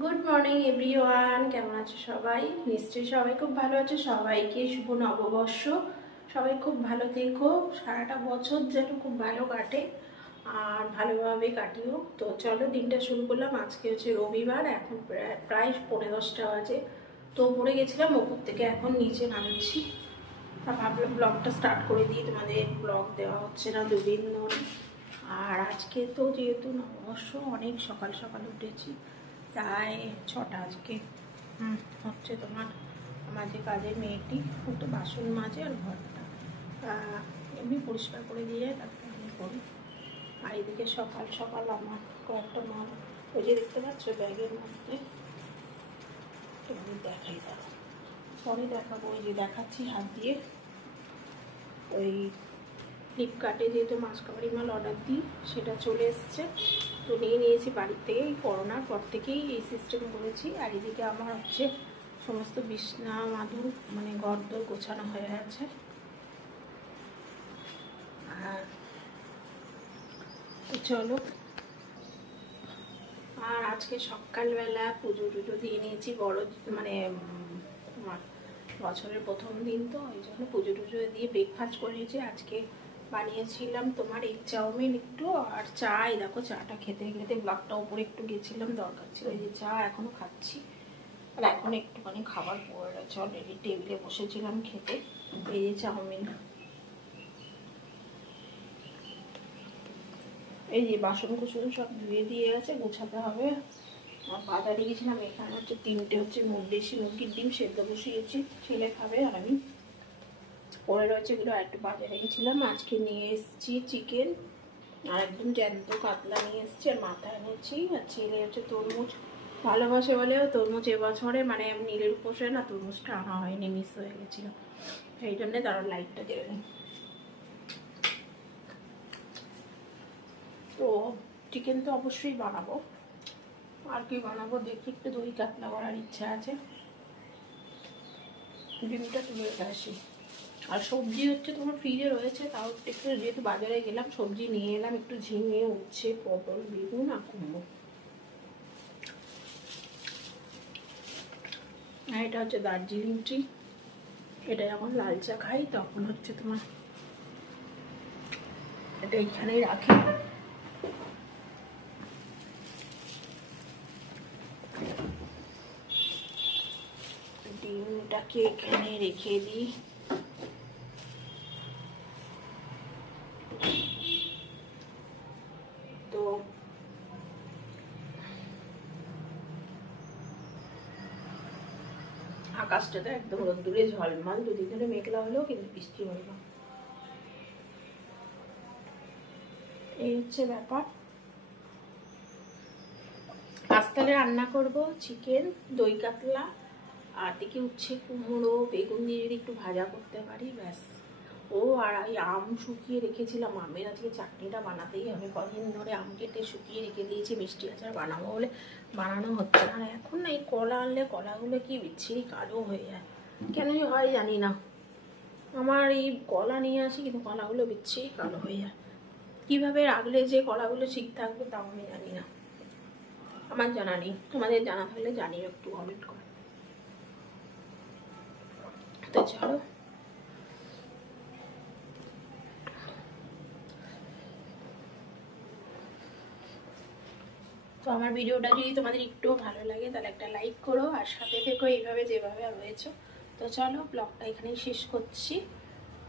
Good morning everyone, কেমন আছো সবাই? নিশ্চয়ই সবাই খুব ভালো আছো। সবাইকে শুভ নববর্ষ। সবাই খুব ভালো থেকো, সারাটা বছর যেন খুব ভালো কাটে আর ভালোভাবে কাটিও। তো চলো দিনটা শুরু করলাম। আজকে হচ্ছে রবিবার, এখন প্রায় 10:30 বাজে। তো উপরে গেছিলাম, ওপর থেকে এখন নিচে নামছি। তা ভাবলাম ব্লগটা স্টার্ট করে দিই, তোমাদের ব্লগ দেওয়া হচ্ছে না দুদিন ধরে। আর আজকে তো যেহেতু নববর্ষ, অনেক সকাল সকাল উঠেছি, প্রায় 6টা আজকে। হচ্ছে তোমার আমার যে কাজের মেয়েটি একটু বাসন মাজে আর ঘরটা এমনি পরিষ্কার করে দিয়ে তারপরে আমি করি। আর এদিকে সকাল সকাল আমার কয়েকটা মাল, ওই যে দেখতে পাচ্ছ ব্যাগের মধ্যে, তুমি দেখাই দাও, পরে দেখাবো। ওই যে দেখাচ্ছি হাত দিয়ে, ওই ফ্লিপকার্টে যেহেতু মাসকাবারি মাল অর্ডার দিই, সেটা চলে এসছে। তো নিয়ে নিয়েছি বাড়ির থেকে। করোনার পর থেকেই এই সিস্টেম করেছি। আর এদিকে আমার হচ্ছে সমস্ত বিছনা মাদুর মানে ঘরদোর গোছানো হয়ে আছে। আর চলো, আর আজকে সকালবেলা পুজো টুজো দিয়ে নিয়েছি। বড় মানে তোমার বছরের প্রথম দিন, তো এই জন্য পুজো টুজো দিয়ে ব্রেকফাস্ট করে নিয়েছি। আজকে বানিয়েছিলাম তোমার এই চাউমিন একটু আর চা। এই দেখো চাটা খেতে খেতে ব্লগটা উপরে একটু গেছিলাম, দরকার ছিল। এই যে চা এখনো খাচ্ছি, আর এখন একটুখানি খাবার পরে রয়েছে। অলরেডি টেবিলে বসেছিলাম খেতে। এই যে চাউমিন, এই যে বাসন কুসন সব ধুয়ে দিয়ে গেছে, গোছাতে হবে। বাজারে গেছিলাম, এখানে হচ্ছে 3টে হচ্ছে দেশি মুরগির ডিম সেদ্ধ বসিয়েছি, ছেলে খাবে আর আমি। পরে রয়েছে এগুলো। আর একটু বাজারে গেছিলাম, আজকে নিয়ে এসেছি চিকেন আর একদম জ্যান্ত কাতলা নিয়ে এসেছি, আর মাথা এনেছি। আর ছেলে হচ্ছে তরমুজ ভালোবাসে বলেও তরমুজ এবছরে মানে নীলের উপসে না, তরমুজটা আনা হয়নি, মিস হয়ে গেছিল। সেই জন্যে তারা লাইটটা জেলে নেই। তো চিকেন তো অবশ্যই বানাবো, আর কি বানাবো দেখি, একটু দই কাতলা করার ইচ্ছা আছে। ডিমটা তুলে আসি। আর সবজি হচ্ছে তোমার ফ্রিজে রয়েছে, তাও একটু যেহেতু বাজারে গেলাম সবজি নিয়ে এলাম, একটু ঝিঙে, উচ্ছে, পটল, বেগুন আর কুমড়ো। আর এটা হচ্ছে দার্জিলিং টি। এটা যখন লাল চা খাই তখন হচ্ছে তোমার এটা এখানেই রাখি। ডিমটাকে এখানে রেখে দিই। তো আকাশটাতে একদম রোদ্দুরে ঝলমল, দুদিন ধরে মেঘলা হলেও কিন্তু বৃষ্টি হলো না। এই হচ্ছে ব্যাপার। আজ তাহলে রান্না করব চিকেন, দই কাতলা, আর দিকে উচ্ছে, কুমড়ো, বেগুন দিয়ে যদি একটু ভাজা করতে পারি ব্যাস। ও আর এই আম শুকিয়ে রেখেছিলাম, আমের আজকে চাটনিটা বানাতেই হবে। কদিন ধরে আম কেটে শুকিয়ে রেখে দিয়েছি, মিষ্টি আচার বানাবো বলে বানানো হচ্ছে না। এখন না এই কলা আনলে কলাগুলো কি বিচ্ছিরি কালো হয়ে যায়, কেন হয় জানি না। আমার এই কলা নিয়ে আসি কিন্তু কলাগুলো বিচ্ছিরি কালো হয়ে যায়। কীভাবে রাখলে যে কলাগুলো ঠিক থাকবে তাও আমি জানি না, আমার জানা নেই। তোমাদের জানা থাকলে জানিও, একটু কমেন্ট করো। তো চলো, তো আমার ভিডিওটা যদি তোমাদের একটু ভালো লাগে তাহলে একটা লাইক করো, আর সাথে থেকো এইভাবে যেভাবে রয়েছো। তো চলো ব্লগটা এখানেই শেষ করছি,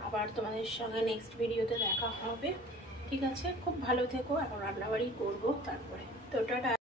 আবার তোমাদের সঙ্গে নেক্সট ভিডিওতে দেখা হবে। ঠিক আছে, খুব ভালো থেকো। এখন রান্নাবাড়ি করবো তারপরে। তো টাটা।